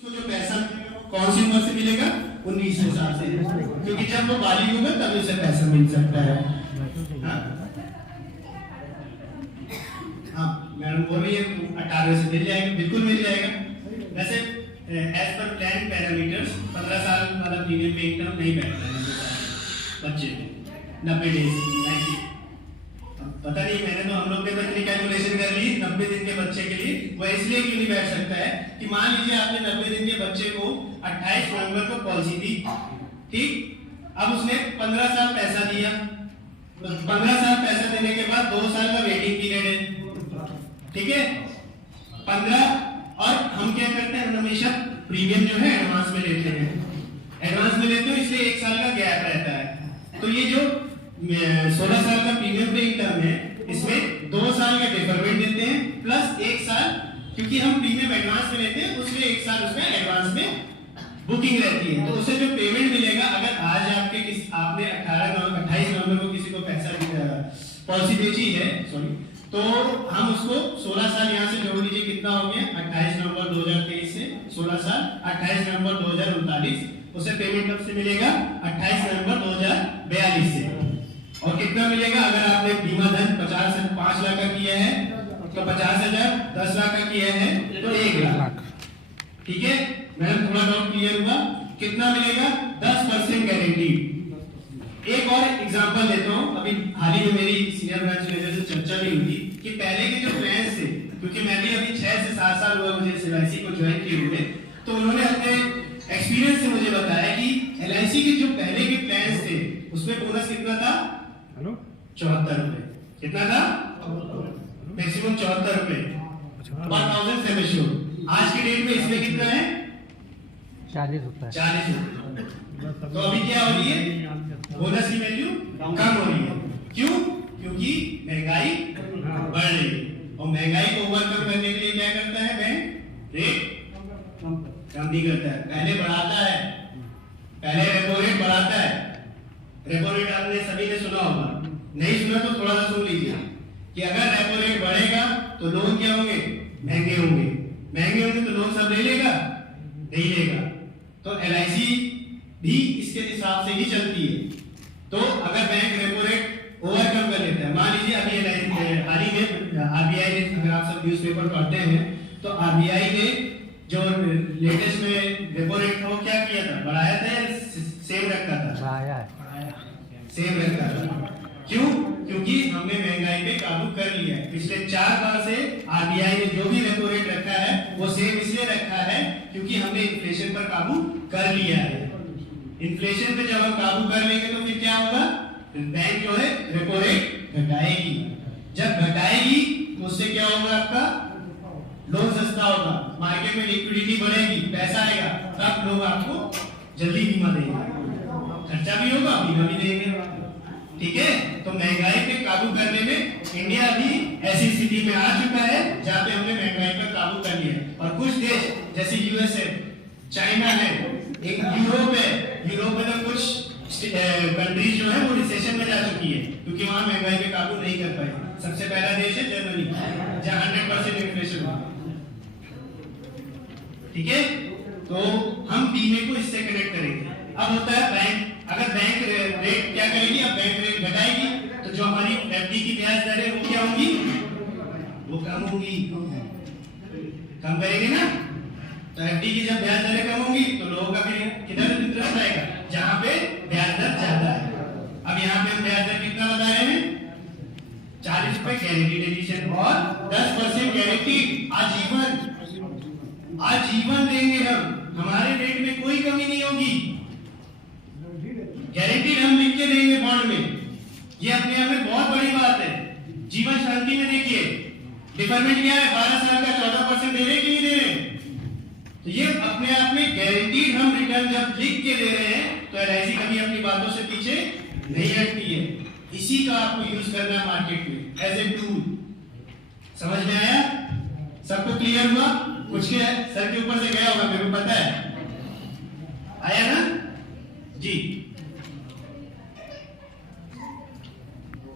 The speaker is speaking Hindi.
तो जो पैसा कौन सी उम्र से मिलेगा? 19 साल से, क्योंकि जब वो बालिग होगा तब उसे पैसा मिल सकता है। हाँ मैडम बोल रही है 18 से मिल जाएगा, बिल्कुल मिल जाएगा। वैसे एज पर प्लान पैरामीटर्स 15 साल वाला प्रीमियम पे इनकम नहीं बैठता है बच्चे को 90 डेज 90। पता नहीं, मैंने तो हम लोग ने इतनी कैलकुलेशन कर ली 90 दिन के बच्चे के लिए। वो इसलिए क्यों नहीं बैठ सकता है कि मान लीजिए आपने 90 दिन के बच्चे को 28 नवंबर को पॉलिसी दी, ठीक, अब उसने 15 साल पैसा दिया, 15 साल पैसा देने के बाद 2 साल का वेटिंग पीरियड है, ठीक है 15। और हम क्या करते हैं, हमेशा प्रीमियम जो है एडवांस में लेते हैं, एडवांस में लेते हो इसलिए 1 साल का गैप रहता है। तो ये जो 16 साल का प्रीमियम पे इनकम है, इसमें 2 साल का डिफरमेंट देते हैं प्लस 1 साल, क्योंकि हम प्रीमियम एडवांस में लेते हैं उसमें 1 साल उसका एडवांस में बुकिंग रहती है। तो उसे जो पेमेंट मिलेगा, अगर आज आपने 28 नवंबर को किसी को पैसा पॉलिसी बेची है, सॉरी, तो हम उसको 16 साल यहाँ से जोड़ लीजिए, कितना हो गया 28 नवंबर 2023 से 16 साल 28 नवंबर 2039, उसे पेमेंट कब से मिलेगा 28 नवंबर 2042 से। और कितना मिलेगा, अगर आपने बीमा धन 50 से 5 लाख का किया है तो 50,000, 10 लाख का किया है तो 1 लाख, ठीक है मैडम, थोड़ा डाउट क्लियर हुआ? कितना मिलेगा 10% गारंटी। एक और एग्जांपल देता हूं, अभी हाल ही में मेरी सीनियर ब्रांच मैनेजर से चर्चा भी हुई कि पहले के जो प्लान्स थे, क्योंकि मैं भी अभी 6 से 7 साल हुआ मुझे LIC को ज्वाइन किए हुए, तो उन्होंने अपने एक्सपीरियंस से मुझे बताया कि LIC के जो पहले के प्लान्स थे उसमें बोनस कितना था, 74 रुपए, कितना था मैक्सिमम 74 रुपए, 1000 सेम एश्योर्ड। आज के डेट में इसमें कितना है 40 रुपए। 40 रुपए। तो अभी क्या हो रही है, बोनस की वैल्यू कम हो रही है, क्यों? क्योंकि महंगाई बढ़ रही है, और महंगाई को ओवरकम करने के लिए क्या करता है बैंक, रेट कम नहीं करता है, पहले बढ़ाता है, पहले रेपो रेट बढ़ाता है। रेपो रेट आपने सभी ने सुना होगा, नहीं सुना तो थोड़ा सा सुन लीजिए कि अगर रेपो रेट बढ़ेगा तो लोन क्या होंगे, महंगे होंगे, महंगे होंगे तो लोन सब ले लेगा, नहीं लेगा। तो LIC भी इसके हिसाब से ही चलती है। तो अगर बैंक रेपो रेट ओवरकम कर लेता है, मान लीजिए अभी हाल ही में RBI ने, अगर आप सब न्यूज़पेपर पढ़ते हैं तो RBI ने जो लेटेस्ट में रेपो रेट को क्या किया था, बढ़ाया था या सेम रखा था? सेम रखा था। क्यों? क्योंकि हमने महंगाई पे काबू कर लिया है। पिछले 4 साल से RBI ने जो भी रेपो रेट रखा है वो सेम इसलिए रखा है क्योंकि हमने इन्फ्लेशन पर काबू कर लिया है। इन्फ्लेशन पे जब हम काबू कर लेंगे तो फिर क्या होगा, बैंक जो है रेपो रेट घटाएगी, जब घटाएगी तो उससे क्या होगा, आपका लोन सस्ता होगा, मार्केट में लिक्विडिटी बढ़ेगी, पैसा आएगा, तब लोग आपको जल्दी बीमा देंगे, खर्चा भी होगा बीमा भी देंगे, ठीक है। तो महंगाई पे काबू करने में इंडिया भी ऐसी स्थिति में आ चुका है जहां पे हमने महंगाई पर काबू कर लिया है। और कुछ देश जैसे USA, चाइना है, एक यूरोप है, यूरोप में तो कुछ कंट्रीज जो है वो रिसेशन में जा चुकी है क्योंकि वहां महंगाई पे काबू नहीं कर पाई। सबसे पहला देश है जर्मनी, जहां 100% इन्फ्लेशन हुआ, ठीक है। तो हम बीमे को इससे कनेक्ट करेंगे। अब होता है बैंक, अगर बैंक रेट क्या करेगी, अब बैंक रेट घटाएगी तो जो हमारी FD की ब्याज दर है वो क्या होगी, वो कम होगी, कम करेंगे ना। तो FD की जब ब्याज दरें कम होंगी तो लोगों का फिर किधर इंटरेस्ट आएगा, जहां पे ब्याज दर ज्यादा है। अब यहाँ पे हम ब्याज दर कितना बता रहे हैं, 40 रुपए गारंटीड एडिशन और 10% गारंटीड, आजीवन, आजीवन देंगे हम, हमारे रेट में कोई कमी नहीं होगी, गारंटीड हम लिख के देंगे बॉन्ड में। ये अपने आप में बहुत बड़ी बात है। जीवन शांति में देखिए डिफरमेंट क्या है, 12 साल का 14% दे रहे कि नहीं दे रहे, तो ये अपने आप में गारंटीड हम रिटर्न जब लिख के दे रहे हैं तो LIC कभी अपनी बातों से पीछे नहीं हटती है। इसी का आपको यूज करना है मार्केट में एज ए टूल। समझ में आया, सबको क्लियर हुआ? कुछ के सर के ऊपर से गया होगा, मेरे को पता है, आया ना जी।